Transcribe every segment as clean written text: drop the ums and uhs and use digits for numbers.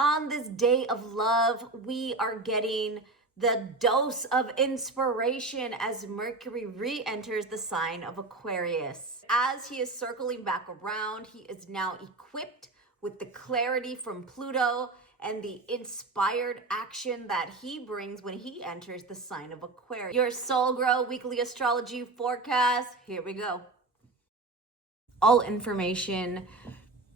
On this day of love, we are getting the dose of inspiration as Mercury re-enters the sign of Aquarius. As he is circling back around, he is now equipped with the clarity from Pluto and the inspired action that he brings when he enters the sign of Aquarius. Your Soul Grow weekly astrology forecast. Here we go. All information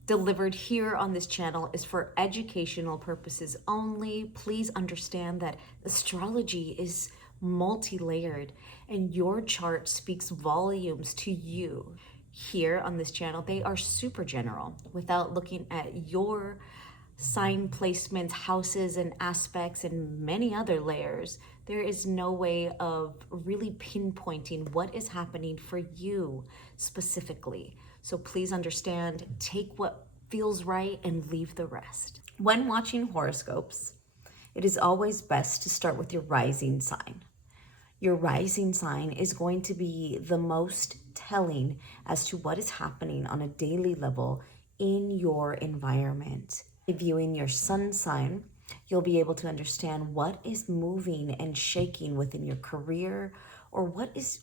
delivered here on this channel is for educational purposes only. Please understand that astrology is multi-layered and your chart speaks volumes to you. Here on this channel, they are super general without looking at your sign placements, houses and aspects, and many other layers. There is no way of really pinpointing what is happening for you specifically. So please understand, take what feels right and leave the rest. When watching horoscopes, it is always best to start with your rising sign. Your rising sign is going to be the most telling as to what is happening on a daily level in your environment. Viewing your sun sign, you'll be able to understand what is moving and shaking within your career or what is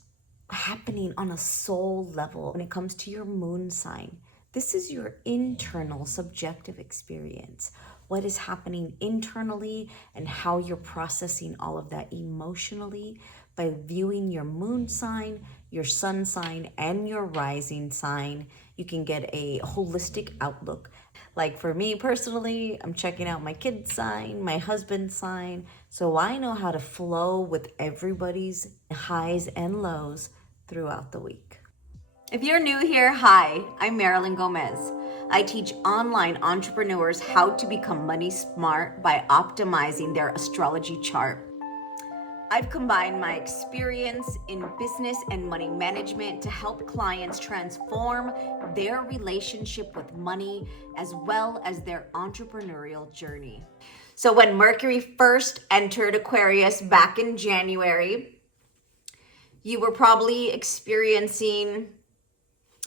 happening on a soul level. When it comes to your moon sign, this is your internal subjective experience. What is happening internally and how you're processing all of that emotionally. By viewing your moon sign, your sun sign, and your rising sign, you can get a holistic outlook. Like for me personally, I'm checking out my kid's sign, my husband's sign, so I know how to flow with everybody's highs and lows throughout the week. If you're new here, hi, I'm Marilyn Gomez. I teach online entrepreneurs how to become money smart by optimizing their astrology chart. I've combined my experience in business and money management to help clients transform their relationship with money as well as their entrepreneurial journey. So when Mercury first entered Aquarius back in January, you were probably experiencing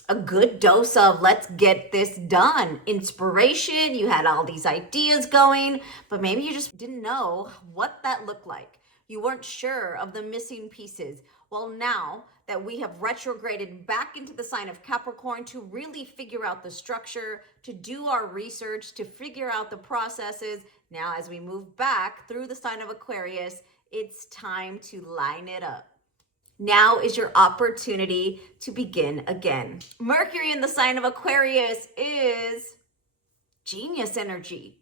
a good dose of let's get this done. Inspiration, you had all these ideas going, but maybe you just didn't know what that looked like. You weren't sure of the missing pieces. Well, now that we have retrograded back into the sign of Capricorn to really figure out the structure, to do our research, to figure out the processes, now as we move back through the sign of Aquarius, it's time to line it up. Now is your opportunity to begin again. Mercury in the sign of Aquarius is genius energy.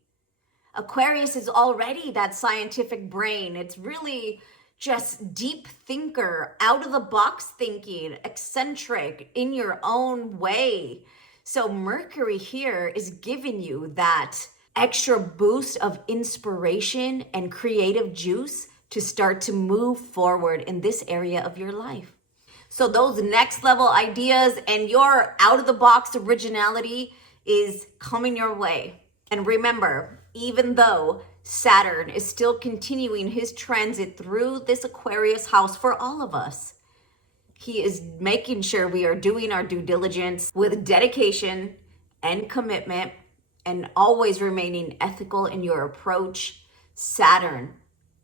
Aquarius is already that scientific brain. It's really just deep thinker, out of the box thinking, eccentric in your own way. So Mercury here is giving you that extra boost of inspiration and creative juice to start to move forward in this area of your life. So those next level ideas and your out of the box originality is coming your way. And remember, even though Saturn is still continuing his transit through this Aquarius house for all of us, he is making sure we are doing our due diligence with dedication and commitment and always remaining ethical in your approach. Saturn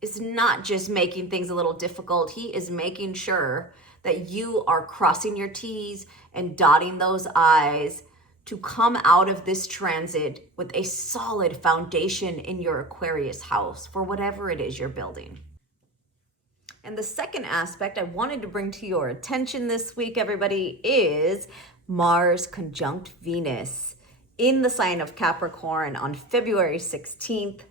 is not just making things a little difficult. He is making sure that you are crossing your T's and dotting those I's to come out of this transit with a solid foundation in your Aquarius house for whatever it is you're building. And the second aspect I wanted to bring to your attention this week, everybody, is Mars conjunct Venus in the sign of Capricorn on February 16th.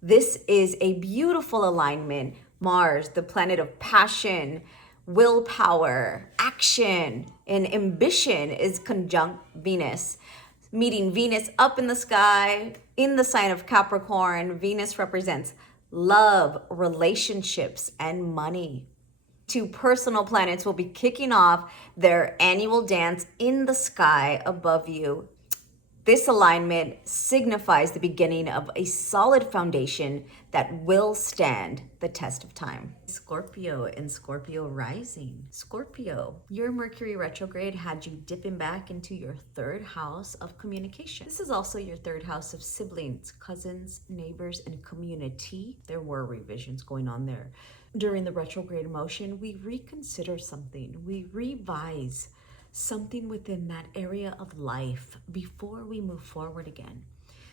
This is a beautiful alignment. Mars, the planet of passion, willpower, action, and ambition, is conjunct Venus. Meeting Venus up in the sky in the sign of Capricorn, Venus represents love, relationships, and money. Two personal planets will be kicking off their annual dance in the sky above you. This alignment signifies the beginning of a solid foundation that will stand the test of time. Scorpio and Scorpio rising. Scorpio, your Mercury retrograde had you dipping back into your third house of communication. This is also your third house of siblings, cousins, neighbors, and community. There were revisions going on there. During the retrograde motion, we reconsider something, we revise something within that area of life before we move forward again.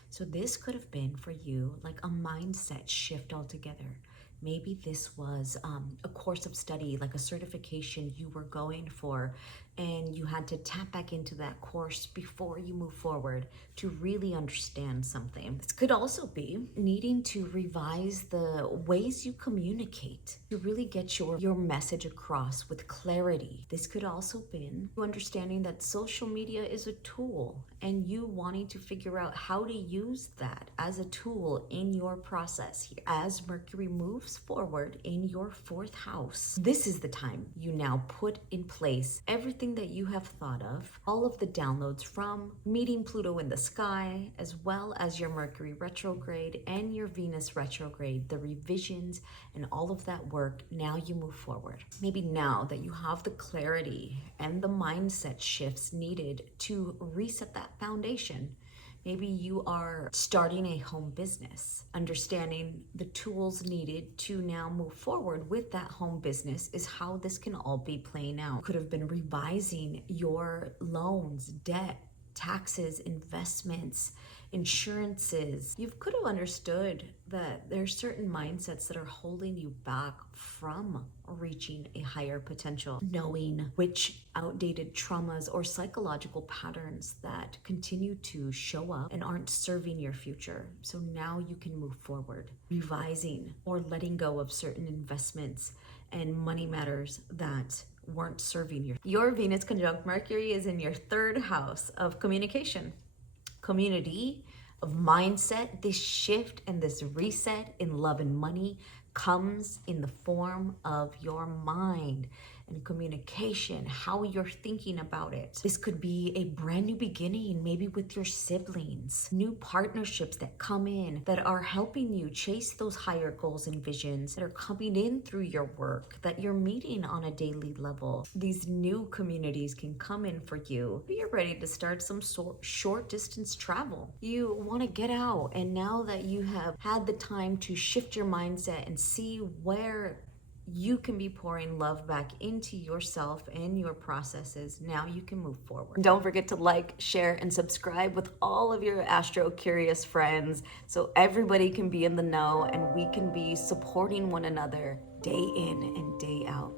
So this could have been for you like a mindset shift altogether. Maybe this was a course of study, like a certification you were going for, and you had to tap back into that course before you move forward to really understand something. This could also be needing to revise the ways you communicate to really get your message across with clarity. This could also be understanding that social media is a tool and you wanting to figure out how to use that as a tool in your process here. As Mercury moves forward in your fourth house, this is the time you now put in place everything that you have thought of, all of the downloads from meeting Pluto in the sky, as well as your Mercury retrograde and your Venus retrograde, the revisions and all of that work. Now you move forward. Maybe now that you have the clarity and the mindset shifts needed to reset that foundation, maybe you are starting a home business. Understanding the tools needed to now move forward with that home business is how this can all be playing out. Could have been revising your loans, debt, taxes, investments, insurances. You could have understood that there's certain mindsets that are holding you back from reaching a higher potential, knowing which outdated traumas or psychological patterns that continue to show up and aren't serving your future. So now you can move forward, revising or letting go of certain investments and money matters that weren't serving you. Your Venus conjunct Mercury is in your third house of communication, community, of mindset. This shift and this reset in love and money comes in the form of your mind and communication, how you're thinking about it. This could be a brand new beginning, maybe with your siblings, new partnerships that come in that are helping you chase those higher goals and visions that are coming in through your work that you're meeting on a daily level. These new communities can come in for you. You're ready to start some short distance travel. You want to get out, and now that you have had the time to shift your mindset and see where you can be pouring love back into yourself and your processes, now you can move forward. Don't forget to like, share, and subscribe with all of your astro curious friends so everybody can be in the know and we can be supporting one another day in and day out.